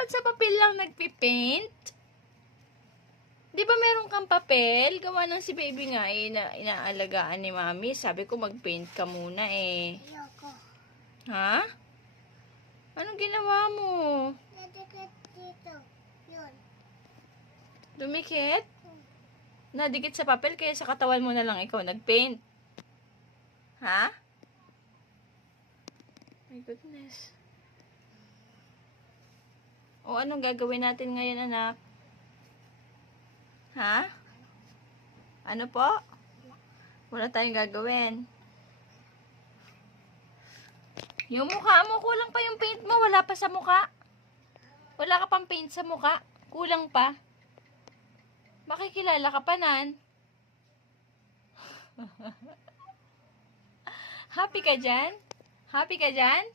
dapat sa papel lang nagpipaint? Di ba meron kang papel? Gawa ng si baby nga eh, na inaalagaan ni mami. Sabi ko magpaint ka muna eh. Ayoko. Ha? Anong ginawa mo? Nadikit dito. Yun. Dumikit? Nadikit sa papel kaya sa katawan mo na lang ikaw nagpaint. Ha? My goodness. O anong gagawin natin ngayon, anak? Ha? Ano po? Wala tayong gagawin. Yung mukha mo, kulang pa yung paint mo. Wala pa sa mukha. Wala ka pang paint sa mukha. Kulang pa. Makikilala ka pa nan. Happy ka dyan? Happy ka dyan?